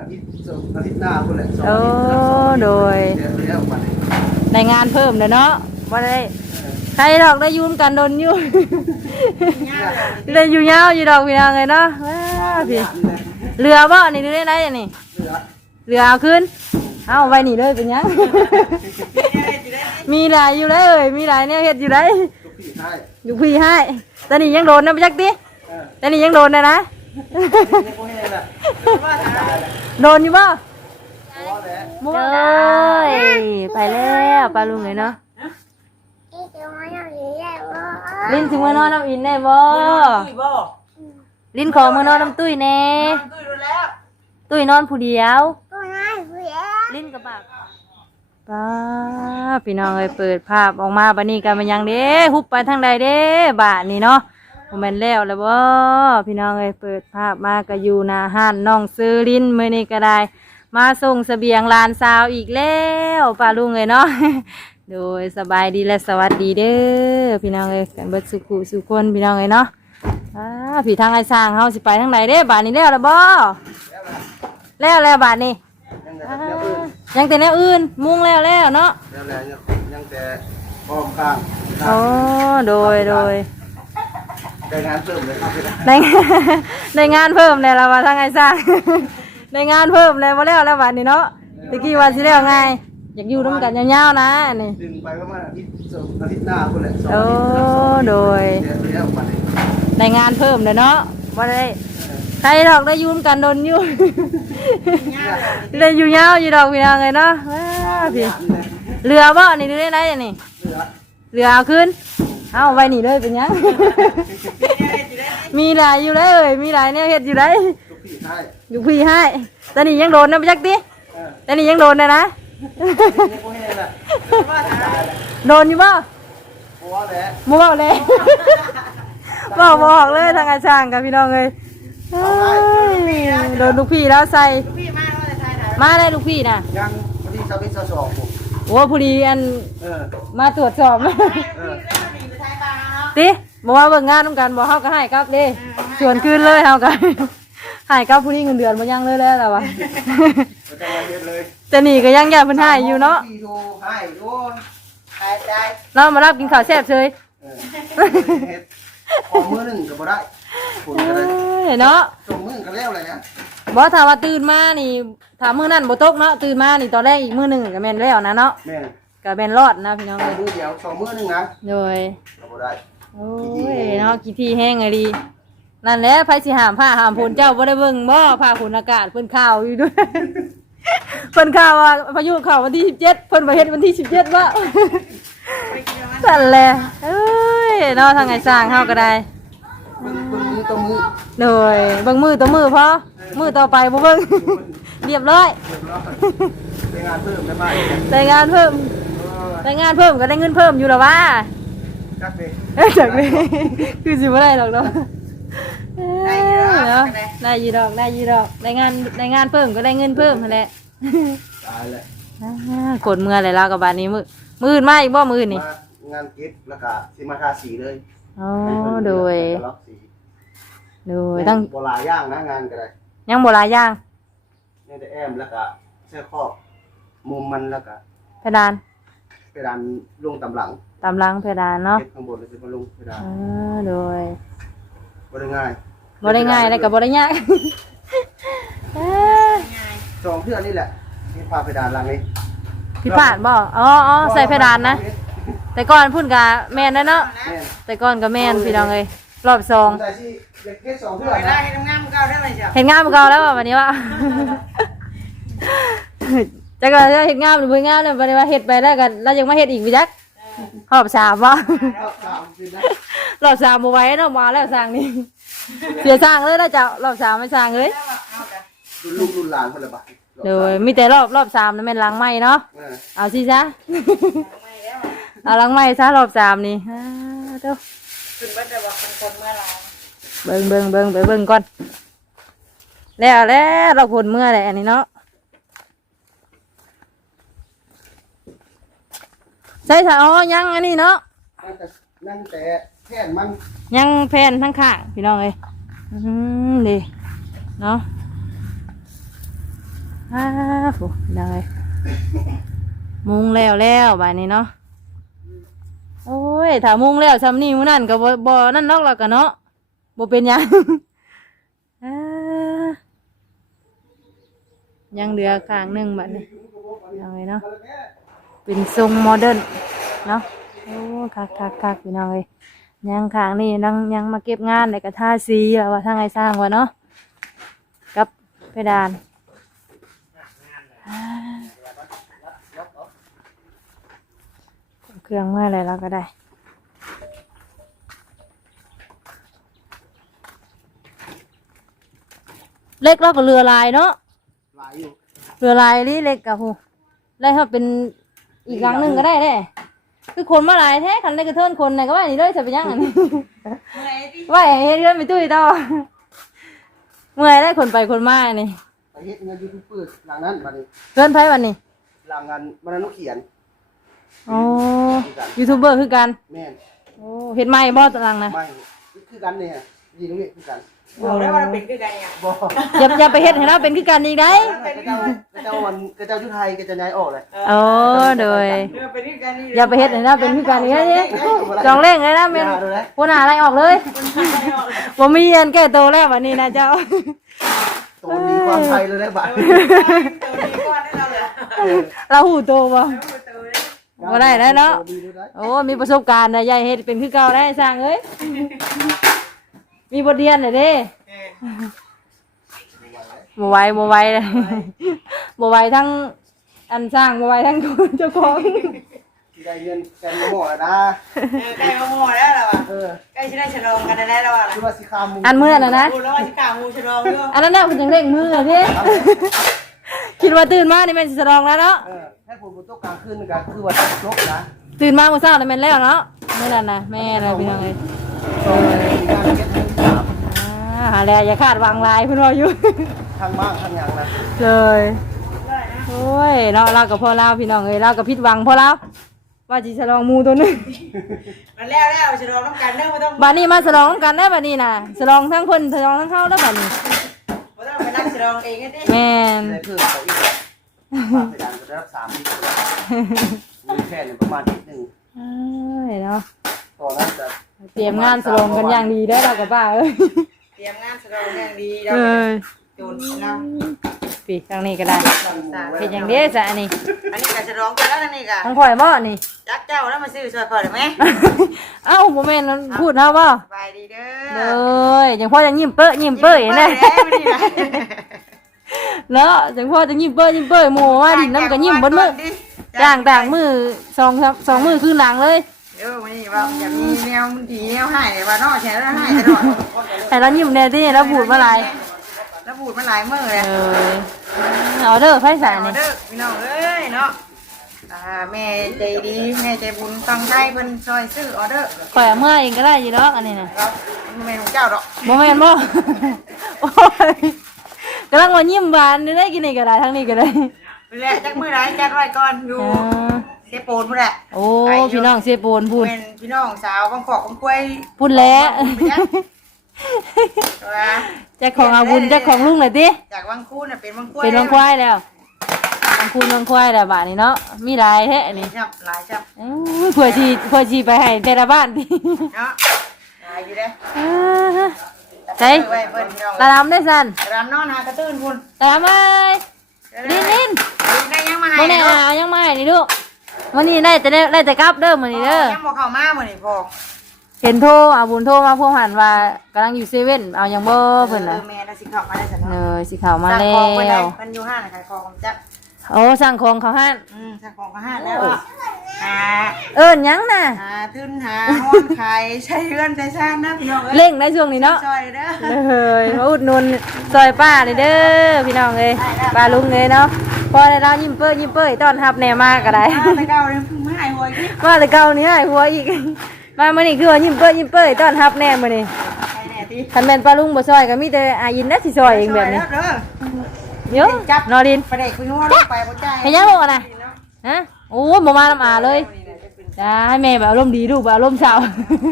อาทิตย์สองอาทิตย์หน้าคนแหละสองโอ้อาทิตย์สองอาทิตย์โดย เดี๋ยวเดี๋ยวมาเนี่ยได้งานเพิ่มเลยเนาะว่าได้ ใครดอกได้ยุ่มกันโดนอยู่ได้อยู่ยาวอยู่ดอกพี่นางเลยเนาะว้าพี่เรือบ่นี่เรือได้อันนี่เหลือเรือเอาขึ้น เอาไว้นี่เลยเป็นหยัง มีหลายอยู่เลยเอ้ยมีหลายเนี่ยเฮ็ดอยู่ได้ทุกพี่ให้อยู่พี่ให้แต่นี่ยังโดนนะไปจักติเออแต่นี่ยังโดนนะนะ โดนอยู่บ่เพราะว่าแหละเอ้ยไปแล้วปลาลุงเลยเนาะลิ้นถึงมานอนน้ำอินได้บ่ตุ้ยบ่ลิ้นขอมานอนน้ำตุ้ยแน่ตุ้ยตุ้ยนอนผู้เดียวลิ้นกับปากป้าพี่น้องเอ้ยเปิดภาพออกมาบัดนี้กันมันยังเด้ฮุบไปทางใดเด้บาทนี่เนาะ บ่แม่นแล้วแล้วบ่พี่น้องเอ้ยเปิดภาพมาก็อยู่นาห้านน้องซื้อลิ้นมือนี้ก็ได้ มาส่งเสบียงลานสาวอีกแล้วป้าลุงเอ้ยเนาะโดยสบายดีและสวัสดีเด้อพี่น้องเอ้ยกันเบิดสุขุสุขคนพี่น้องเอ้ยเนาะอ่าพี่ทางไอ้สร้างเฮาสิไปทางไหนเด้บาทนี้แล้วแล้วบ่แล้วแล้วบาทนี้ยังแต่อ่ายังแต่แนวอื่นมุ่งแล้วแล้วเนาะแล้วและยังยังแต่อ้อมข้างโอ้โดยโดย ได้งานเพิ่มเลยครับพี่นะได้ได้งานเพิ่มเลยละว่าทางไงสร้างได้งานเพิ่มเลยมาแล้วแล้ววันนี้เนาะตะกี้ว่าสิแล้วไงอยากอยู่ร่วมกันยาวๆนะนี่ดึงไปประมาณอาทิตย์สองอาทิตย์หน้าคนแหละสองโอ้อาทิตย์โดยเดี๋ยวเดี๋ยวมาเนี่ยได้งานเพิ่มเลยเนาะว่าได้ใครดอกได้อยุ่มกันโดนอยู่ได้อยู่ยาวอยู่ดอกพี่นางเลยเนาะว้าพี่เรือบ่นี่เรือได้อันนี่เหลือเรือเอาขึ้น เอาไว้นี่เลยเป็นหยัง มีหลายอยู่เลยเอ้ยมีหลายเนี่ยเฮ็ดอยู่ได้ทุกพี่ให้อยู่พี่ให้แต่นี่ยังโดนนะไปจักติเออแต่นี่ยังโดนนะนะ นี่พวกนี้แหละโดนอยู่บ่เพราะว่าแหละบ่เว้าเลยบอกบอกเลยทางอาช่างกับพี่น้องเลยเอ้ยโดนลูกพี่แล้วใส่ พี่มาว่าจะทายถ่ายมาได้ลูกพี่น่ะยังวันที่สามสิบสองผมโอ้พอดีอันเออมาตรวจสอบ เออ ติบอกว่าเบิ่งงานน้ำกันบอกเฮาก็ให้ครับเด้ชวนคืนเลยเฮาก็ให้ครับผู้นี้เงินเดือนบ่ยังเลยแล้วล่ะวะไม่ต้องมาเฮ็ดเลยแต่นี่ก็ยังอยากเพิ่นให้อยู่เนาะพี่โทรให้โอ้ยทายได้เรามารับกินข้าวแซ่บเฉยเออเฮ็ดขอมือหนึ่งก็บ่ได้คุณก็ได้เอ้ยเนาะส่งมือก็แล้วเลยนะบ่ถ้าว่าตื่นมานี่ถ้ามื้อนั้นบ่ตกเนาะตื่นมานี่ตอนแรกอีกมื้อหนึงก็แม่นแล้วนะเนาะแม่ก็แม่นรอดนะพี่น้องเอ้ยมือเดียวสองมือหนึ่งนะโดยก็บ่ได้ โอ้ยเนาะกี่ที่แห้งไงดีนั่นแหละไผสิหามผ้าหามฝนเจ้าบ่ได้เบิ่งบ่ผ้าฝนอากาศเพิ่นข่าวอยู่ด้วย เพิ่นข่าวว่าพายุเข้าวันที่17เพิ่นบ่เฮ็ดวันที่17บ่ไปกินมันนั่นแหละเอ้ยเนาะทางไงสร้างเฮาก็ได้เบิ่งเบิ่งมือต่อมือโดยเบิ่งมือต่อมือพอมือต่อไปบ่เบิ่งเรียบร้อยเรียบร้อยได้งานเพิ่มได้ไหมได้งานเพิ่มเออได้งานเพิ่มก็ได้เงินเพิ่มอยู่แล้วว่าจักเด้เอ้ย จากนี้คือสิบ่ได้ดอกเนาะเอ้ยเนาะได้อยู่ดอกได้อยู่ดอกได้งานได้งานเพิ่มก็ได้เงินเพิ่มนั่นแหละตายแล้วอ่ากดเมื่อไรแล้วกับบานนี้มือมืออื่นมาอีกบ่มืออื่นนี่มางานกิฟต์แล้วก็สิมาทาสีเลยอ๋อโดยแล้วก็ล็อกสีโดยต้องโบราณย่างนะงานก็ได้ยังโบราณย่างนี่แต่แอมแล้วก็เสื้อครอบมุมมันแล้วก็เพดานเพดานลงตำหลัง ตามหลังเพดานเนาะเฮ็ดข้างบนแล้วสิมาลงเพดานอ๋อโดยบ่ได้ง่ายบ่ได้ง่ายแล้วก็บ่ได้ยากเอ้ยสองเทื่อนี่แหละที่พาเพดานหลังนี้ผิดพลาดบ่อ๋ออ๋อใส่เพดานนะ แต่ก่อนพุ่นกะแม่นแล้วเนาะแม่นแต่ก่อนก็แม่นพี่น้องเอ้ยรอบสองแต่ที่เด็กเฮ็ดสองเวเทื่อลานะให้ทำงานมันก็ได้เลยจ้ะเห็นงานมันเก่าแล้วว่ะวันนี้ว่าจะก็จะเห็นงานหรือบ่เฮ็ดงานเนี่ยวันนี้ว่าเฮ็ดไปแล้วกันแล้วยังมาเฮ็ดอีกพี่จัก รอบสามวะเอาสามสิบนะรอบสามบ่ไหว้เนาะมาแล้วสร้างนี่เสียสร้างเลยนะเจ้ารอบสามไม่สร้างเลยแล้วว่าเอาจ้ะรุ่นลูกรุ่นหลานคนละบาทโดยมีแต่รอบรอบสามนั่นแม่นหลังใหม่เนาะเออเอาสิซะไม่แล้วเอาหลังใหม่ซะรอบสามนี่อ่าเด้อขึ้นบ้านจะบอกเป็นคนเมื่อไรเบิ่งเบิ่งเบิ่งไปเบิ่งก่อนแล้วแล้วเราผลเมื่อไหร่อันนี้เนาะ ใช่ค่ะอ๋อยังอันนี้เนาะนั่นแต่นั่นแต่แค่นมันยังแผ่นทั้งข้างพี่น้องเอ้ยอืมดีเนาะอ้าฟูได้ มุงแล้วแล้วบานนี้เนาะโอ้ยถ้ามุงแล้วซำนี้มื้อนั้นก็บ่บ่นั่นนอกแล้วก็เนาะบ่เป็นหยังอ่ายังเหลือข้างหนึงบัดนี้เอาไว้เนาะ เป็นทรงโมเดิร์นเนาะโอ้คักคักคักพี่น้องเอ้ยยังข้างนี้ยังยังมาเก็บงานแล้วก็ทาสีแล้วว่าทางไงสร้างวะเนาะกับเพดานเครื่องมาอะไรแล้วก็ได้เล็กแล้วก็เรือลายเนาะหลายอยู่เรือลายนี่เล็กกับหูไล่เขาเป็น อีกครั้งหนึ่งก็ได้เด้คือคนมาหลายแท้คันได้กระเทินคนไหนก็ว่านี่เลยจะไปยังอันนี้เมื่อยดิว่าอย่างเฮ็ดเรื่องไปตุ้ยต่อเมื่อยได้คนไปคนมานี่ไปเฮ็ดเงินยูทูบเบอร์หลังนั้นบัดนี้เพื่อนไพ่วันนี้หลังงานมันนั้นต้องเขียนอ๋อยูทูบเบอร์คือกันแม่นโอ้เฮ็ดไม่บ่ตารางนะไม่คือกันเนี่ยยิงนี่คือกัน บอกได้ว่าเราเป็นคือไงอะบ่อย่าอย่าไปเฮ็ดให้เราเป็นคือกันอีกได้กระเจ้ากระเจ้าวันกระเจ้าชุดไทยกระเจ้าย้ายออกเลยโอ้โดยเออเป็นคือกันนี่อย่าไปเฮ็ดให้เราเป็นคือกันอีกได้ดิจองเล่งเลยนะแม่นอย่าดูเลยหัวหน้าอะไรออกเลยบ่มีเงินแก้ตัวแล้ววันนี้นะเจ้าตัวมีความไทยเลยได้บัดตัวนี้ก้อนให้เราเลยเราหูโตบ่ตัวนี้บ่ได้แล้วเนาะตัวมีด้วยได้โอ้มีประสบการณ์นะยายเฮ็ดเป็นคือเก่าได้สร้างเอ้ย มีบทเรียนน่ะเด้เออบ่ไหวบ่ไหวเลยบ่ไหวทั้งอันสร้างบ่ไหวทั้งคนเจ้าของที่ได้เงินกันหมดแล้วนะใกล้มาหมดแล้วเราอะเออใกล้จะได้ฉลองกันได้แล้วอะคือว่าสิคามุอันเมื่อน่ะนะพูดแล้วว่าสิกามูฉลองอยู่อันนั้นน่ะเพิ่นจังเร่งมืออะพี่คิดว่าตื่นมานี่แม่นสิสรองแล้วเนาะเออให้ผมบนโต๊ะกลางคืนก็คือว่าลกนะตื่นมาเมื่อเช้านี่แม่นแล้วเนาะแม่นแล้วนะแม่อะไรพี่น้องเอ้ย สองนาฬิกาเก็ตทั้งสาม อ่าหาแล้วอย่าคาดหวังหลายเพิ่นว่าอยู่ทั้งบ้างทั้งอย่างนะเลยโอ้ยเนาะเรากับพ่อเราพี่น้องเอ้ยเรากับพิดหวังพ่อเราว่าจิฉลองหมูตัวหนึงมันแล้วแล้วฉลองน้ำกันเด้อไม่ต้องบัดนี้มาฉลองกันได้บัดนี้น่ะฉลองทั้งเพิ่นฉลองทั้งเฮาแล้วบัดนี้ไม่ต้องไปนั่งฉลองเองกันดิแม่นได้เพิ่มไปอีกฝากไปดันจะได้รับสามลิตรมีแค่หนึ่งประมาณนิดหนึ่งเอ้ยเนาะตอนนั้นจะ เตรียมงานฉลองกันอย่างดีได้อเรากับป้าเอ้ยเตรียมงานฉลองอย่างดีเราเอ้ยจูนเราปีทางนี้ก็ได้เฮ็ดอย่างเด้จ้ะอันนี้อันนี้ก็ฉลองกันแล้วนี่ก็ทั้งข่อยบ่นี่ จักเจ้าแล้วมาซื้อช่วยพ่อได้ไหมเอ้าบ่แม่นมันพูดเฮาบ่สบายดีเด้เลอยจังพ่อจะยิ้มเป้อยิ้มเป้อเห็นไหมเด้ไม่ดีนะเนาะจังพ่อจะยิ้มเป้อยิ้มเป้อหมู่ว่าดินน้ำก็ยิ้มเบนมือจ้างต่างมือสองครับสองมือคือหลังเลย เดี๋ยวมันนี่ว่าอย่ามีแนวมันดีแนวให้ว่าน้อแชร์แล้วให้ตลอดแต่เรายิ้มแน่ที่เราบูดมาหลายแล้วบูดมาหลายมื้อเลยเออเอาเด้อไฟสายเอานี่เด้อพี่น้องเอ้ยเนาะอ่าแม่ใจดีแม่ใจบุญฟังไทยเพิ่นช่วยซื้อออเดอร์ข่อยเอาเมื่อเองก็ได้อยู่ดอกอันนี้น่ะครับมันแม่ของเจ้าดอกบ่แม่นบ่โอ้ยกำลังว่ายิ้มหวานนี่ได้กินนี่ก็ได้ทั้งนี้ก็ได้ไปแหละจักมื้อไหนจัดไว้ก่อนอยู่ อ่าเซโปนพุ่นแหละโอ้พี่น้องเสียโปนพูดเป็นพี่น้องสาวบางกอกบางกล้วยพูดแล้วตัวนะเจ้าของอาบุญเจ้าของลุงหน่อยติจากบางคูน่ะเป็นบางกล้วยเป็นบางควายแล้วบางคูณบางควายแล้วบาดนี้เนาะมีหลายแท้อันนี้จับหลายจับอื้อเพื่อชีเพื่อชีไปให้แต่ละบ้านพี่เนาะหลายอยู่เด้อ่าใช่ไว้เพิ่นพี่น้องตาดำได้สันรำนอนหากระตื้นพุ่นตาดำเอ้ยลินลินได้ยังมาให้มื่อนี้เนาะเอายังไม่นี่ลูก วันนี้ได้แต่ได้ได้แต่กลับเด้อมื้อนี้เด้อยังบ่เข้ามามื้อนี้พ่อเห็นโทรอาบุญโทรมาพวกหันว่ากำลังอยู่เซเว่นเอายังบ่เพิ่นเอน่ะอแม่น่ะสิเข้ามาได้ซั่นเนเนาะยสิเข้ามาแล้สั่งของเพิ่นได้วเพิ่นอยู่ห้างน่ะขายของจัก โอ้สั่งของเขาหันอืมสั่งของก็ห้างแล้วอะหาเอิ้นหยังน่ะหาทึนหาห้องขายใช้เรือนใช้ชาตินะพี่น้องเอ้ยเร่งในช่วงนี้เนาะซอยเด้อเลยมาอุดหนุนซอยป้าเลยเด้อพี่น้องเอ้ยป้าลุงเอ้ยเนาะพอได้เรายิ้มเป้ยยิ้มเป้ยต้อนรับแน่มากก็ได้ มาไปเก่าเลยไม่หายหวยที่มาเลยเก่านี้ให้หัวอีก มามื้อนี้คือว่ายิ้มเป้ยยิ้มเป้ยต้อนรับแน่มื้อนี้ไปแน่ทีคันแม่นป้าลุงบ่ซอยก็มีแต่อายินนะสิซอยเองแบบนี้เด้อเดี๋ ยอะนอดิน ประเด็กไปนัวลงไปบ่ใจเห็นยังลูกอะน่ะฮะโอ้ยบ่มาน้ำอาเลยจ้าให้แม่แบบอารมณ์ดีลูกแบบอารมณ์เศร้า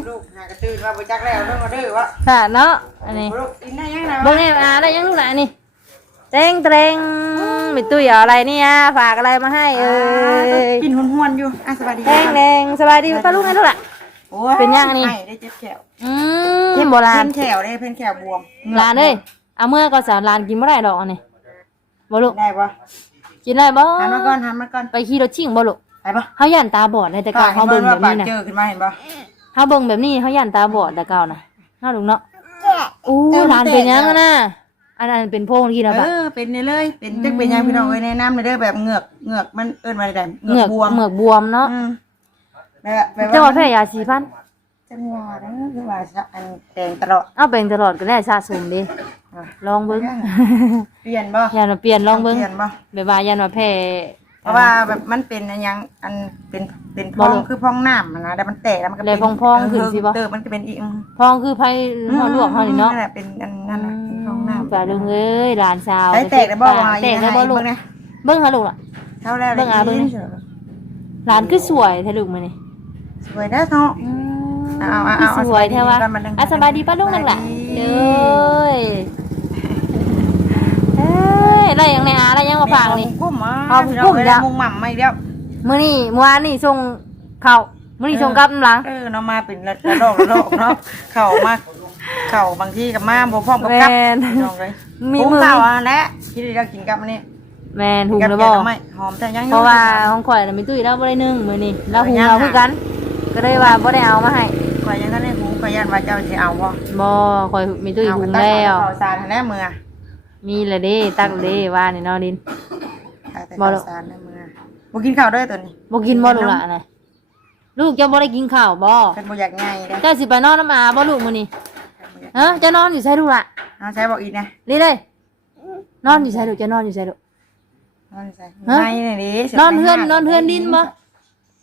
ลูกหากระตื้นว่าบ่จักแล้วเรื่องมาดื้อวะค่ะเนาะอันนี้ลูกกินได้ยังไงเบิ่งแน่อาได้ยังลูกหลานนี่เตงเตงมีตุ้ยเอาอะไรเนี่ยฝากอะไรมาให้เอ้ยกินห้วนๆอยู่อะสวัสดีแดงแดงสบายดีป้าลูกไงลูกล่ะโอ้ยเป็นยังอันนี้ให้ได้เจ็บแขวอืมโบราณเพิ่นแขวได้เพิ่นแขวบวมลานเอ้ยเอาเมื่อก็สารลานกินบ่ได้ดอกอันนี้ บ่ลูกได้ปะกินได้บ่หันมาก่อนหันมาก่อนไปขี่รถชิ่งบ่ลูกไปปะเฮาย่านตาบอดในแต่เก่าเฮาเบิ่งแบบนี้ปากน่ะเจอขึ้นมาเห็นปะเฮาเบิ่งแบบนี้เฮาย่านตาบอดแต่เก่าน่ะเฮาลูกเนาะอู้เออมันหลานเป็นหยังแตกอะน่ะอันนั้นเป็นโพรงที่นะเอบัดอเป็นนี่เลยเป็นจักเป็นยังพี่น้องเอ้ยแนะนำเลยเด้อแบบเหงือกเหงือกมันเอิ้นว่าได้เหงือกบวมเหงือกบวมเนาะอืมแบบแบบเจ้าว่าว่าแพ้ยาสีพันจังหวะนั้นคือว่าอันแดงตลอดเอาเป็นตลอดก็ได้สะสมดิ ลองเบิ่งเปลี่ยนบ่ยันว่าเปลี่ยนลองเบิ่งเปลี่ยนบ่แบบว่ายันว่าแพ้เพราะว่าแบบมันเป็นอันยังอันเป็นเป็นพองบ่รู้คือพองน้ำอะนะแต่มันแตกแล้วมันก็เลยเป็นพองๆขึ้นสิบ่เติมมันก็เป็นอีกพองคือไผเฮาลวกเฮานี่เนาะแหละเป็นอันนั้นน่ะเป็นพองน้ำจ้าลุงเอ้ยหลานสาวใช้แตกได้บ่ว่าแตกได้บ่ลูกเบิ่งนะเบิ่งหาลูกล่ะเท่าแล้วเบิ่งอะเบิ่งหลานคือสวยแท้ลูกมื้อนี้สวยได้อเนาะอืมเอาเอาเอาคือสวยแท้ว่าสบายดีก่อนมานั่งอะสบายดีป้าลุงนั่นล่ะสบายดีเด้ยเอ้ยอะไรยังไงอะอะไรยังมาฝากนี่ กุ้มอะเอากุ้มพี่น้องเอ้ยจ้ะ มุงหม่ำไม่เดียวมื้อนี้เมื่อวานนี่ส่งข้าวมื้อนี้ส่งกลับน้ำหลัง เออเนาะมาเป็นระดอกระดอกเนาะเข่ามาเข่าบางที่กับมาบ่พร้อมกับกับแม่นพี่น้องเลยมีหุงมือข้าวอะแหละคิดดีเรากินกับอันนี้แม่นหุงกับแล้วแกบ่งหน่อไม้หอมแต่ยังอยู่เพราะว่าของข่อยน่ะมีตุ้ยเราบ่ได้นึ่งมื้อนี้เราหุงยังเราค่ะคือกัน ก็เลยว่าบ่ได้เอามาให้ข่อยยังก็ได้หุงข่อยยันว่าเจ้าสิเอาบ่บ่ข่อยมีตุ้ยเอาหุไปงตั้งแล้วข้าวสารให้แน่มือ มีและเด้ตักเด้ว่านี่เนาะดินเอาแต่บ่ข้าวลูกสารในมือบ่กินข้าวด้วยตัวนี้บ่กินบ่ลูกหล่ะน่ะลูกเจ้าบ่ได้กินข้าวบ่เป็นบ่อยากง่ายเด้อเจ้าสิไปนอนน้ำอาบ่ลูกมื้อนี้ฮะจะนอนอยู่ไสลูกล่ะเอาใช้บอกอีกนะนี่เลยนอนอยู่ไสลูกจะนอนอยู่ไสลูก นอนใส่ฮะ ง่ายนี่ดินอนเฮือนนอนเฮือนดินบ่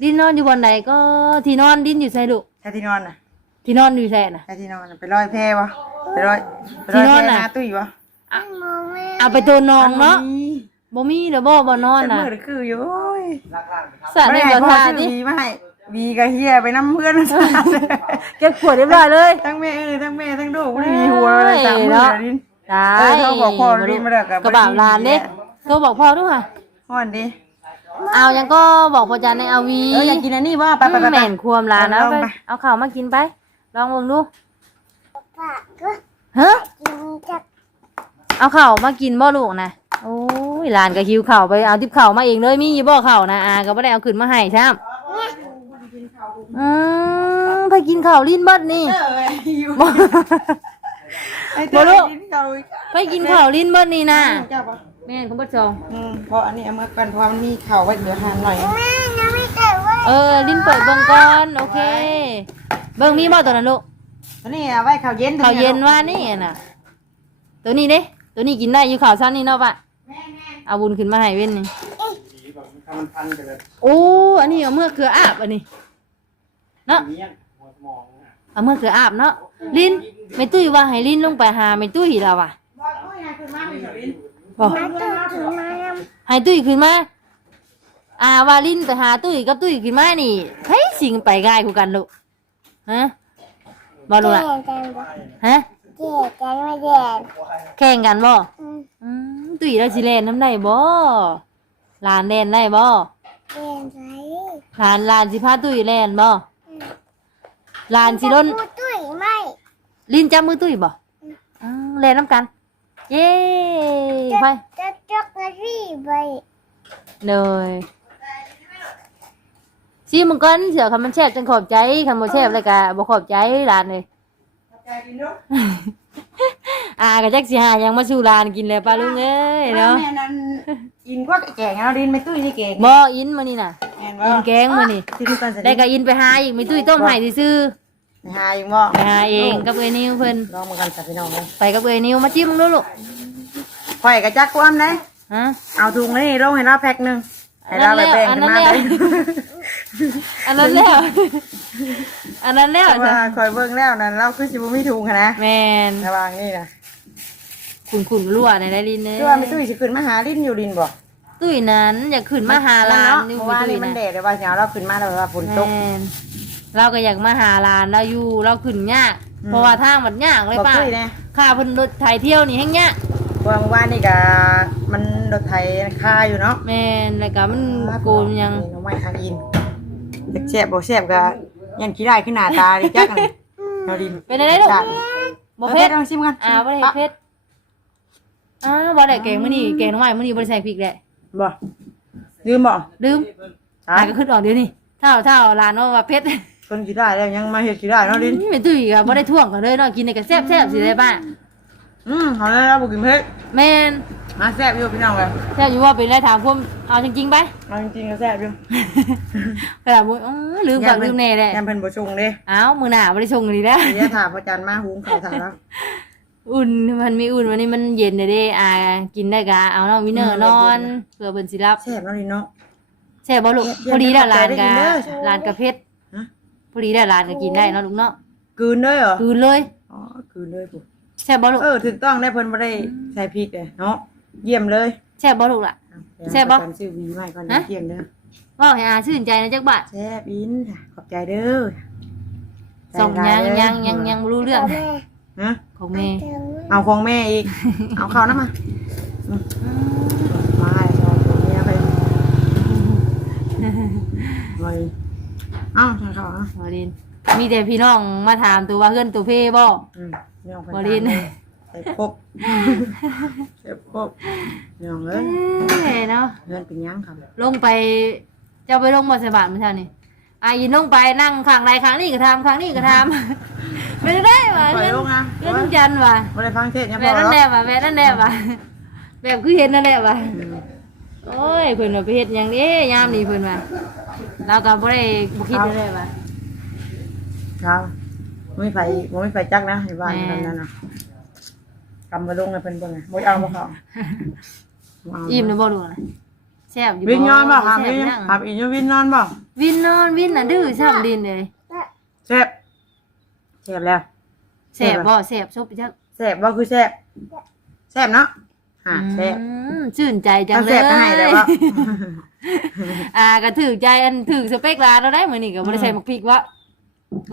ดินนอนอยู่บนไหนก็ที่นอนดินอยู่ไสลูกใช้ที่นอนน่ะที่นอนอยู่ไสน่ะ ใช้ที่นอนน่ะไปร้อยแพร่บ่ไปร้อยไปที่ร้อยนอนแพร่น่ะหาตุ้ยบ่ เอาไปตัวนองเนาะบ่มีเด้อบ่บ่นอนฉันน่ะมือคืออยู่โอ้ยสระในไม่กให้ระพ่อทาชื่อดิบีมาให้บีกับเฮียไปน้ำเพื่อนเก็บขวดเรียบร้อยเลยทั้งแม่เอ้ยทั้งแม่ทั้งลูกไม่ได้มีหัวเลยสามมือเนาะเลยดิน ได้เออเขาบอกพ่อดินมาแล้วกับ กระบะลานเด้โทรบอกพ่อด้วยค่ะ ห่อนดิเอายังก็บอกพ่อจันในเอาวีเอออยากกินอันนี้ว่าไปไปไปไป แม่นควมลานนะเอาลองไป ไปเอาข้าวมากินไป ลองเบิ่งดู ฮะ เอาข้าวมากินบ่ลูกนะโอ้ยหลานก็หิวข้าวไปเอาทิพข้าวมาเองเลยมีอยู่บ่ข้าวนะอาก็บ่ได้เอาขึ้นมาให้ใช่ไหมอืมไปกินข้าวลิ้นเบิดนี่เอออยู่บ่ ไอ้บ่เจ้าลูกกินเขาอีกไปกินข้าวลิ้นเบิดนี่นะเจ้าปะแม่นของบ่จองอืมเพราะอันนี้เอามากันเพราะมันมีเข่าไว้เหลือทานหน่อยเออลิ้นเปิดเบิ่งก่อนโอเค เบิ่งมีบ่ตัวนั้นลูกอันนี้เอาไว้เข่าเย็นข้าวเย็นว่านี่น่ะ ตัวนี้เด้ ตัวนี้กินได้อยู่ข้าวซ้ำนี่เนาะปะเอาบุญขึ้นมาให้เว้นนี่ถ้ามันพันกันเลยโอ้อันนี้เอาเมื่อเกลืออาบอันนี้เนาะเนี้ยหัวสมองอะเอาเมื่อเกลืออาบเนาะลิ้นไม่ตุ้ยว่าให้ลิ้นลงไปหาไม่ตุ้ยแล้วว่ะบอกให้ตุ้ยขึ้นมาอ่าว่าลิ้นไปหาตุ้ยกับตุ้ยขึ้นมานี่เฮ้ยสิ่งไปง่ายกูกันลูกฮะบอลูกละฮะ แข่งกันบ่อืมตุ้ยเราสิเล่นน้ำได้บ่หลานเล่นได้บ่หลานหลานสิพาตุ้ยเล่นบ่หลานสิล้นตุ้ยไม่ลิ้นจับมือตุ้ยบ่อืมเล่นน้ำกัน เย้ไปจะจกกระรี่ไปเลยซีมึงก่อนเสือคำมันแซ่บจังขอบใจคำบ่แซ่บเลยกะบ่ขอบใจหลานเลย อ่าก็จักสิหาหยังมาสู่หลานกินแล้วป้าลุงเอ้ยเนาะแม่นั้นอินกว่าแกงเอาดินไม่ตุ้ยนี่แกงบ่อินมื้อนี้น่ะแม่นอินแกงมื้อนี้ซื้อก่อนสิได้ก็อินไปหาอีกไม่ตุ้ยต้มให้ซื่อไปหาอีกบ่ๆไปหาเองกับเอ้ยนิวเพิ่นลองมากันสัพี่น้องเลยไปกับเอ้ยนิวมาจิ้มดูลูกข่อยกับจักความได้ฮะเอาถุงนี่ลงให้เราแพ็คหนึง ให้เราไปแบ่งอันกันนั้นมาแล้วเลยอันนั้นแล้ว อันนั้นแล้วเพราะว่าข่อยเบิ่งแล้วนั่นเราคือสิบ่มีถุงหั้นนะแม่นระวังนี่นะขุนขุนๆรั่วในได้ลินเด้คือว่าไม่ตุ้ยสิขึ้นมาหาลิ้นอยู่ดินบ่ตุ้ยนั้นอยากขึ้นมาหาหลานเนาะอยู่เพราะว่าตุ้นี่ยมันนะแดดเลยว่าสิเอาเราขึ้นมาแล้วว่าฝนตก แม่นเราก็อยากมาหาหลานเราอยู่เราขึ้นยากอืม เพราะว่าทางมันยากเลยบอกป้าตุ้ยนะค่าเพิ่นรถไถเที่ยวนี่แห้งยาก เพราะว่าเมื่อวานนี่ก็มันรถไถคาอยู่เนาะแม่นแล้วก็มันโกนยัง น้องไม้ทางอินเด็กแซ่บบ่แซ่บก็ยันขี้ได้ขึ้นหน้าตาดิจักกันเราดินเป็นอะไรลูก บ่เพชรลองชิมกันอ่าบ่ได้เพชรอ่าบ่ได้แกงมื้อนี้แกงหน้องไม้มื้อนี้บ่ได้ใส่พริกแหละบ่ลืมบ่ลืมตาหายก็ขึ้นออกเดี๋ยวนี้ถ้าถ้าร้านว่าเพชรคนขี้ได้แล้วยังมาเฮ็ดขี้ได้เนาะดินไม่ตุ้ยก็บ่ได้ท่วงกันเลยเนาะกินได้ก็แซ่บๆสิได้ป้า อืมเอาแล้วบ่กินเผ็ดแม่นมาแซ่บอยู่พี่น้องเลยแซ่บอยู่ว่าเป็นไรถามพวกเอาจริงๆไป เอาจริงๆก็แซ่บอยู่กระดาษบ่อ๋อลืมกับลืมแน่แหละยังเพิ่นบ่ชงเด้เอ้ามื้อหน้าบ่ได้ชงกันดีแล้วเดี๋ยวถามพระจันทร์มาหุงข้าวถ่ายแล้วอุ่นมันมีอุ่นวันนี้มันเย็นเลยเด้อ่ากินได้กะเอาน้องวินเนอร์นอนเพื่อเพิ่นสิรับแซ่บเนาะดินเนาะแซ่บบ่ลูกเย็นพอดีแล้วหลานได้กะกินเด้อหลานกะเพชรฮะพอดีแล้วหลานก็กินได้เนาะลูกเนาะกลืนด้วยเหรอคืนเลยอ๋อกลืนเลยปุ๊ แซ่บบ่ลูกเออถูกต้องได้เพิ่นบ่ได้ใส่พริกเลยเนาะเยี่ยมเลยแซ่บบ่ลูกล่ะ แซ่บบ่พระจันทร์ซื้อหวีใหม่ก่อนฮะเที่ยงเด้อว่าให้อาชื่นใจนะจักบาทแซ่บอินค่ะขอบใจเด้อส่งใจยังร้ายังยังยังบ่รู้เรื่องแม่ฮะของแม่เติมเอาของแม่อีก เอาข้าวน้ำมาอืมมาให้ชอบตัวเนี้ยไปเลยเอ้าทานข้าวอะบ่ดินมีแต่พี่น้องมาถามตัวว่าเฮือนตัวเพ่บ่ อืมเรื่องบ่ดินใส่ครบใส่ครบเรื่องเลยเอ้ยเนาะเงินเป็นยังครับลงไปเจ้าไปลงบ่ใส่บาทมื้อเช้านี่อายินลงไปนั่งข้างใดข้างนี้ก็ทำข้างนี้ก็ทำ ไม่ได้ว่ะปล่อยเรื่องลงนะเรื่องจันทร์ว่ะ ไม่ได้ฟังเทศยังพแม่อนั่นแล้วแหละว่ะแม่นั่นแหละว่ะแบบคือเห็นนั่นแหละว่ะโอ้ยเพิ่นว่าไปเฮ็ดหยังเด้ยามนี้เพิ่นว่าเราก็บ่ได้บ่คิดนั่นแหละว่ะครับ ไม่ไฟไม่ไฟจักนะในบ้านแม่ทำนั่นนะกำมาลงให้เพิ่นเบิ่งไงบ่เอาบ่เขาอิ่มนะบ่ดูนะแซ่บอยู่บ่วินนอนบ่ครับแซ่วินยังครับอีกอยู่วินนอนบ่วินนอนวินน่ะดื้อซ้ำดินเลยแซ่บแซ่บแล้ว แซ่บบ่แซ่บซบไปจักแซ่บบ่คือแซ่บแซ่บเนาะฮะแซ่บอืมชื่นใจจังเอาเลแซ่ย บก็ให้ได้บ่ อ่าก็ถือใจอันถือสเปคลาเราได้มื้อนี้ก็บ่ได้ใส่หมกพริกวะ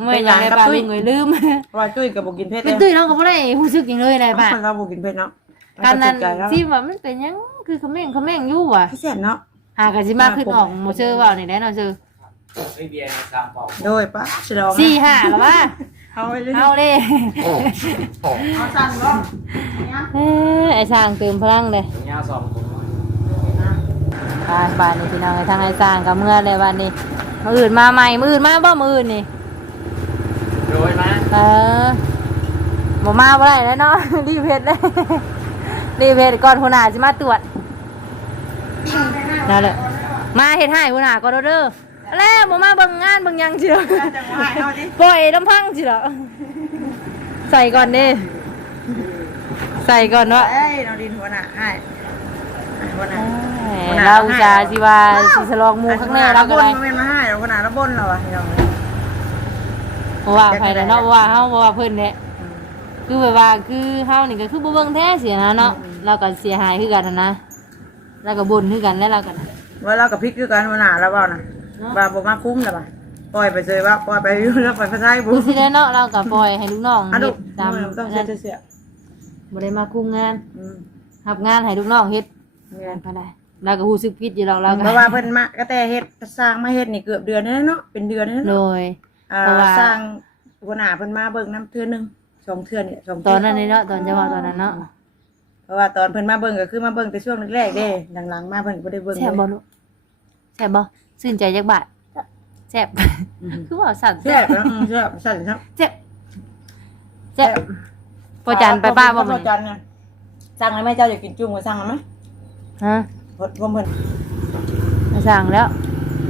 ไม่อยากได้ปลาลุงเลยลืมเพราะว่าจุ้ยก็บ่กินเผ็ดเป็นเลยตุ้ยเราก็บ่ได้รู้สึกหยังเลยได้ป่ะคนเราบ่กินเผ็ดเนาะการนั้นใจแล้วที่ว่ามันเป็นหยังคือคำแม่งคำแม่งอยู่ว่ะแซ่บเนาะหากันสิมากขึ้นออกหมู่เชื่อว่านี่แหละเนาะเชื่อไอเบียร์ในสามเป่าโดยปะฉลองสี่ห้าแล้วว่าเอาไปเลยเอาเลยเอาสั่นบ่เอ้ยไอ้ช่างเติมพลังเลยยาสองคนบ้านบ้านนี่พี่น้องไอ้ทางไอ้สร้างกับเมื่อเลยบ้านนี้มืออื่นมาใหม่มืออื่นมาบ่มืออื่นนี่ โดยมาเออบ่มาบ่ได้แล้วเนาะ รีบเฮ็ดเลย รีบเฮ็ดก่อนหัวหน้าสิมาตรวจนั่นแหละมาเฮ็ดให้หัวหน้าก่อนเด้อแล้วบ่มาเบิ่งงานเบิ่งหยังสิเด้อจังหวะเอาดิปล่อยลำพังสิเด้อใส่ก่อนเด้ใส่ก่อนเนาะเอ้ยเราดินหัวหน้าให้ให้หัวหน้าเราอุตส่าห์สิว่าสิฉลองหมู่ข้างหน้าเราก็บ่ได้นมาให้เราขนาดเราบ่นเราอะ เราเพราะว่าไผแต่เนาะเพราะว่าเฮาเพราะว่าเพิ่นเนี่ยคือแบบว่าคือเฮานี่ก็คือบ่เบิ่งแท้เสียนะเนาะเราก็เสียหายคือกันนะนะแล้วก็บ่นคือกันแล้วเราก็นะว่าเรากับพริกคือกันหัวหน้าเราเปล่านะว่าบ่มาคุ้มแล้วป่ะปล่อยไปเลยว่าปล่อยไปอยู่แล้วปล่อยไปใช้บุคือสิได้เนาะเราก็ปล่อยให้ลูกน้องอะเฮ็ลูดกตามต้องเสียเสียบ่ได้มาคุมงานอืมรับงานให้ลูกน้องเฮ็ดเนี่ยก็ได้เราก็รู้สึกผิดอยู่แล้วเราก็เพราะว่าเพิ่นมาก็แต่เฮ็ดสร้างมาเฮ็ดนี่เกือบเดือนแล้วเนาะเป็นเดือนแล้วโดเนาะย อ่าเพราะว่า สร้างหัวหน้าเพิ่นมาเบิ่งน้ำเทื่อหนึงสองเทื่อเนี่ยสองตเทื่อนนั้นนี่เนาะตอนจะว่าตอนนั้นเนาะเพราะว่าตอนเพิ่นมาเบิ่งก็คือมาเบิ่งแต่ช่วงแรกๆเด้หลังๆมาเพิ่นก็บ่ได้เบิ่งแซ่บบ่ลูกแซ่บบ่ชื่นใจจักบาทแซ่บคือว่าสั่นแซ่บนะอืมแซ่บสั่นครับแซ่บแซ่บพอจันไปป้าบ่พมื้ออจันี้นไงสั่งให้แม่เจ้าอยากกินจุ้งก็สั่งให้ไหมฮะ เพิ่นเพิ่น มาสร้างแล้ว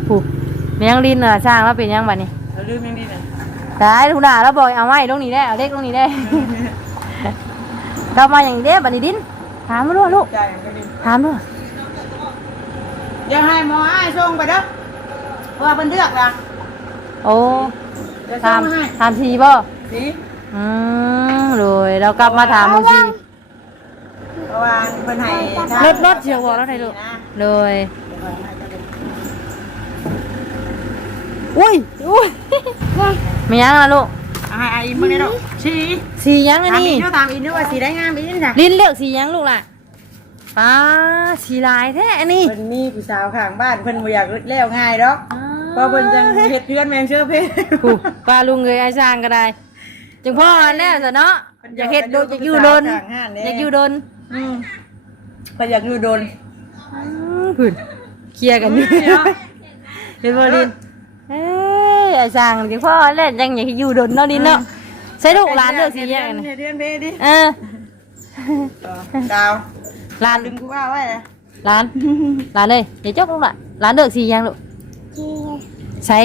ผูกมียังดินเหรอสร้างแล้วเป็นยังบัดนี้ เราลืมยังดีนะตายทุกด่าแล้วบอกเอาไว้ตรงนี้ได้เอาเล็กตรงนี้ได้ เรามาอย่างนี้เด้บัดนี้ดินถามมาด้วยลูกใจยังก็ดีถามด้วยเดี๋ยวให้หมออ้ายส่งไปเด้อเพราะว่าเพิ่นเลือกล่ะโอ้เดี๋ยวส่ถางมมาให้ถามทีบ่สิอืมเลยเรากลับมาถามบางทีเพราะว่าเพิ่นให้ทางรถรถเชียวบอกแล้วไงลูกนะเลย อุ้ยอุ้ยไม่ยังละลูกเอาให้อาอินมื้อนี้ดอกสีสียังอันถามนี้อินเด้อถามอินเด้อว่าสีได้งามอีนี่จ้ะลิ้นเลือกสียังลูกล่ะป้าสีลายแท้อันนี้เพิ่นมีผู้สาวข้างบ้านเพิ่นบ่อยากแล้วง่ายดอกเพราะเพิ่นจังเฮ็ดเพื่อนแมงเชื่อเพศผู้ป้าลุงเอ้ยไอ้สร้างก็ได้จังพ่ออันแล้วซะเนาะอยากเฮ็ดโดนอยากอยู่โดนอยากอยู่โดนอืมเพิ่นอยากอยู่โดนอืมพุ่นเคลียร์กันอยู่อืมเนาะเห็นบ่ลินเอ้ย ไอ้สร้างจังพ่ออันแล้วยังอยากอยู่โดนเนาะลินเนาะใช้ลูกหลานเด้อสิแยกกันเฮ็ดเพื่อนเพศดิเออดาวหลานดึงกูว่าไว้นะหลานหลานเอ้ยอย่าจกลูกละหลานเลือกสียังลูกจีใช้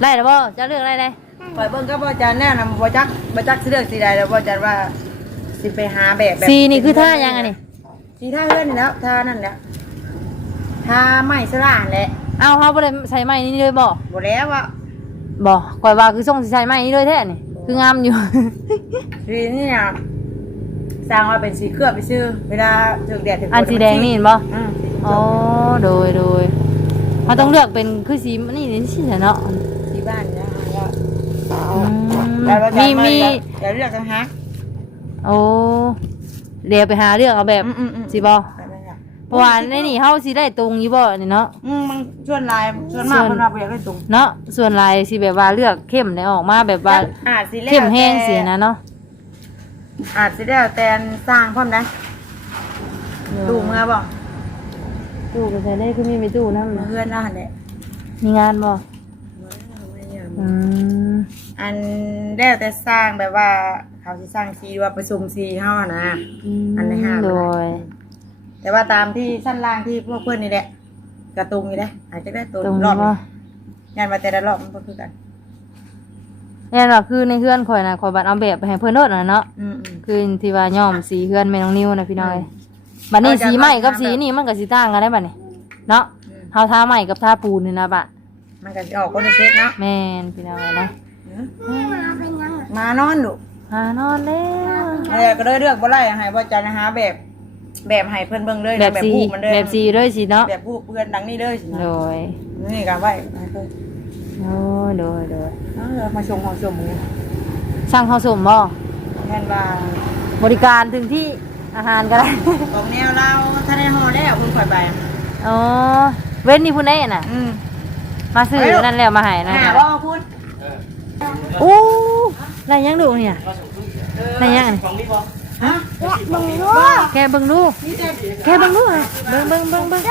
ไล่แล้วบ่จะเลือกอะไรได้ปล่อยเบิ่งก็บ่จันแน่นำบ่จักบ่จักสิเลือกสีใดแล้วบ่จันว่าสิไปหาแบบแบบสีนี่คือท่ายังไงนี่สีท่าเพื่อนนี่แล้วท่านั่นแหละท่าไม้สลานแหละเอาเฮาบ่ได้ใช้ไม้นี่เลยบ่บ่แล้วอะ บ่ข่อยว่าคือส่งสิใช้ไม้นี่เลยแท้นี่คืองามอยู่ สีนี่น่ะสร้างว่าเป็นสีเคลือบไปซื้อเวลาถึงแดดถึงฝอันสีแดงนี่เห็นบ่อืมอ๋อโดยโดยเราต้องเลือกเป็นคือสีนี่นี่สิเนาะสีบ้านนะว่าอืมแล้วว่าจะมีมีอย่าเลือกกันฮะโอ้เดี๋ยวไปหาเลือกเอาแบบอืมอืมอืม สิบ่แบบนั้นน่ะ เพราะว่าในนี่เฮาสิได้ตรงอยู่บ่นี่เนาะ อืมมันชวนลายชวนมากส่วนคนเราไปอยากได้ตรงเนาะส่วนลายสิแบบว่าเลือกเข้มได้ออกมาแบบว่าอาจสิแล้วเข้มแห้งเสียนะเนาะอาจสิแล้วแต่สร้างพร้อมนะตู้เมื่อบ่ตู้ก็ใช้ได้คือมีไปตู้นั่นเมื่อเพื่อนน่าหั่นแหละมีงานบ่อืมอันแล้วแต่สร้างแบบว่าเขาสิสร้างซีว่าประชุมซีเฮาอะนะ อันในห้าง โดย แต่ว่าตามที่ชั้นล่างที่พวกเพื่อนนี่แหละกระตุงนี่แหละอาจจะได้ตัวตรงรนี้อบบ่งานมาแต่ละรอบมันก็คือกัน แน่นว่าคือในเฮือนข่อยน่ะข่อยบัดเอาแบบไปให้เพิ่นโดดน่ะเนาะ อืมอืม คือที่ว่าย้อมสีเฮือนแม่น้องนิวนะพี่น้อยบัดนี้เอาจากสีใหม่กับบ้านสีนี่มันก็สิต่างกันได้บัดนี้ เนาะอืม เฮาทาใหม่กับทาปูนนี่นะบะมันก็สิออกคนในเซตเนาะแม่นพี่น้อยนะมาเป็นยังมานอนดู หานอนแล้วอะไรก็เลยเลือกบ่ไล่ให้บ่จันหาแบบ แบบให้เพิ่นเบิ่งเลยนะแบบสีผู้มันเลยแบบสีเลยสิเนาะแบบผู้เพื่อนดังนี่เลยสินะโดยนี่ก็ไว้ให้เพิ่นโอ้ยโดยโดยเอาเดี๋ยวมาชมของชมนี่สร้างข้าวสมบ่แม่นว่าบริการถึงที่อาหารก็ได้ของแนวเราถ้าได้ห่อแล้วเพิ่นค่อยไปอ๋อเว้นนี่พุ่นได้น่ะอืมมาซื้อนั่นแล้วมาให้นะหาบ่พูดอู้อะไรยังดูเนี่ยอะไรยังนี่ของนี้บ่ฮะ และมึงรู้แกเบิ่งดูนี่แต่แกเบิ่งดูฮะเบิ่งเบิ่งเบิ่งเบิ่ง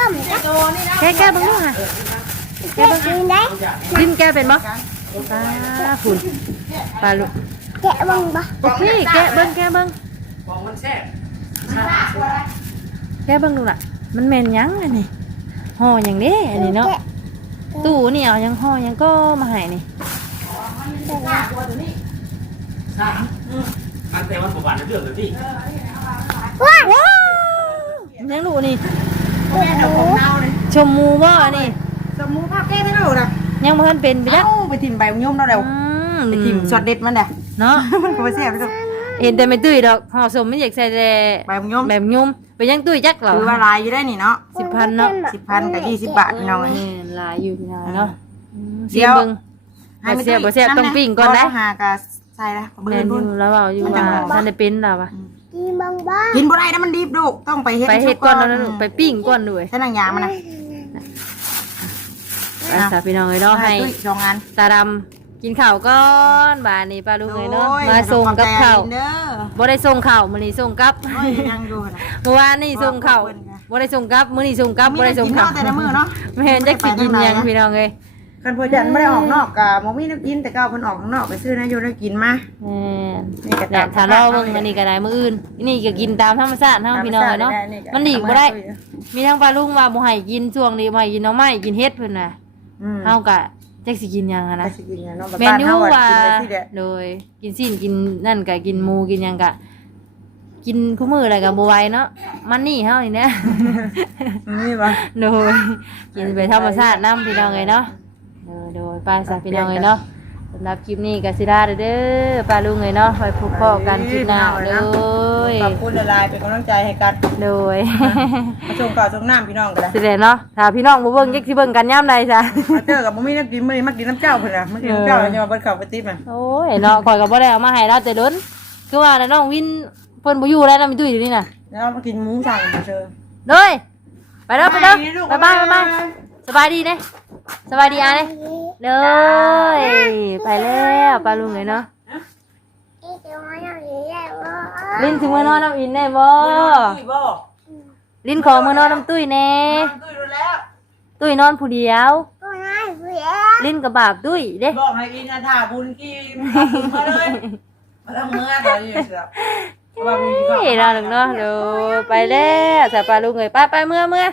โตนี่นะแกแกเบิ่งดูฮะเด็กอยู่ไหนลิ้นแกเป็นบ่ปลาฝุ่นปลาลูกแกะบังบ่โอเคแกเบิ่งแกเบิ่งของมันแซ่บแกเบิ่งดูล่ะ มันแม่นหยังอันนี้ห่อหยังเด้อันนี้เนาะตู้นี่เอาหยังห่อหยังก็มาให้นี่ซ่า อันแต่มันบ่หวานในเรื่องเลยพี่ว้าวยังดูนี่แม่เดี๋ยวของเน่าเลยชมหมูบ่อันนี้สมมุติภาพแก้ไม่รู้นะยังบ่ทันเป็นไปจ้ะเอ้าไปถิ่มใบยมเราเดี๋ยวอืมไปถิ่มช็อตเด็ดมันเดี๋ยวเนาะมันก็ไปเสียไปสุดเห็นแต่ไม่ตุ้ยดอกห่อสมมันอยากใส่แต่ใบยมแบบยุ่มไปยังตุ้ยจักเหรอคือว่าลายอยู่ได้นี่เนาะสิบพันเนาะสิบพันกับยี่สิบบาทพี่น้องนี่หลายอยู่พี่น้องเนาะเดี๋เสียยวเบิ่งบ่เสียบบ่เสียบต้องปิ้งก่อนนะหากะ ใส่ละเบิ่แม่นงอรุ่น ยู่แล้วเอาอยู่ว่าท่านได้เป็นแล้ววะกีบังบ่กินบ่ได้นะมันดิบลูกต้องไปเฮ็ดไปเฮ็ดก่อนแล้วนะลูกไปปิ้งก่อนด้วยใช้นางยางมันนะไปสาพี่น้องเลยเนาะให้ ตุ้ยสองงานตาดำกินข้าวก่อนบานนี้ป้าลุงเลยเนาะโอ้ยมาส่งกับข้าวขอบใจเด้อบ่ได้ส่งข้าวมื้อนี้ส่งกลับโอ้ยยังอยู่นะ เมื่อวานนี่ส่งข้าวขอบคุณค่ะบ่ได้ส่งกลับมื้อนี้ส่งกลับบ่ได้ส่งกินข้าวเนาะแต่ละมื้อเนาะแม่นจักสิกินหยังพี่น้องเอ้ย คันพ่อจันไม่ได้ออกนอกกะบ่มีน้ำกินแต่ก็เอาเพิ่นออกข้างนอกไปซื้อนะอยู่ได้กินมาแม่นนี่ก็แต่ตามถ้ารอเบิ่งอันนี้ก็ได้มื้ออื่นนี่ก็กินตามธรรมชาติเฮาพี่น้องเนาะมันหนีบ่ได้ มีทั้งปลาลุงว่าบ่ให้กินช่วงนี้บ่ให้กินหน้องไม้กินเฮ็ดเพิ่นน่ะอืมเฮาก็จักสิกินหยังอะไปนะสิกินหยังเนาะแม่นอยู่บ้ว่าเฮอะกินได้ที่เดียวโดยกินสิ้นกินนั่นก็กินหมูกินหยังก็กินคู่มื้ออะไรก็บ่ไหวเนาะมันนี่เฮานี่แหละนี่บ่โดยกินไปธรรมชาตินํพี่น้องเอ้ยเนาะ โดยโดยไปซะพี่น้องเอ้ยเนาะสำหรับคลิปนี้ก็สิลาเด้อเด้อปลาลุงเอ้ยเนาะไว้พบพอกันคลิปหน้าเด้อขอบคุณละลายเป็นกำลังใจให้กันโดยมาส่งข่าวส่งน้ำพี่น้องกันนะสิได้เนาะถ้าพี่น้องบ่เบิ่งจักสิเบิ่งกันยามใดซะมาเจอกับบ่มีน้ำกินมื้อนี้มากินน้ำเจ้าเพิ่นน่ะมากินน้ำเจ้าแล้วจะมาเบิดข้าวไปติ๊บอะโอ้ยเนาะข่อยก็บ่ได้เอามาให้เราแต่ล้นคือว่าน่ะน้องวินเพิ่นบ่อยู่แล้วนะมีตุ้ยอยู่นี่น่ะแล้วมากินหมูสั่งมาเชิญเด้ยไปเด้อไปเด้อไปลูกบ๊ายบายบ๊ายบาย สบายดีเด้สบายดีอะเด้เลยไปแล้วปลาลุงเลยเนาะอีกตัวนึงอยู่แล้วบ่ลิ้นถึงมื้อนอนน้ำอินได้บ่ตุ้ยบ่ลิ้นขอมื้อนอนน้ำตุ้ยแน่ตุ้ยรู้แล้วตุ้ยนอนผู้เดียวตัวน้อยผู้ใหญ่ลิ้นกับบาปตุ้ยเด้บอกให้อินนะถ่าบุญกินมาเลยมาทำเมื่อตอนนี้เสือว่ามีเฮ้ยเราหนึ่งเนาะเดี๋ยวไปแล้วสายปลาลุงเลยไปไปเมื่อเมื่อ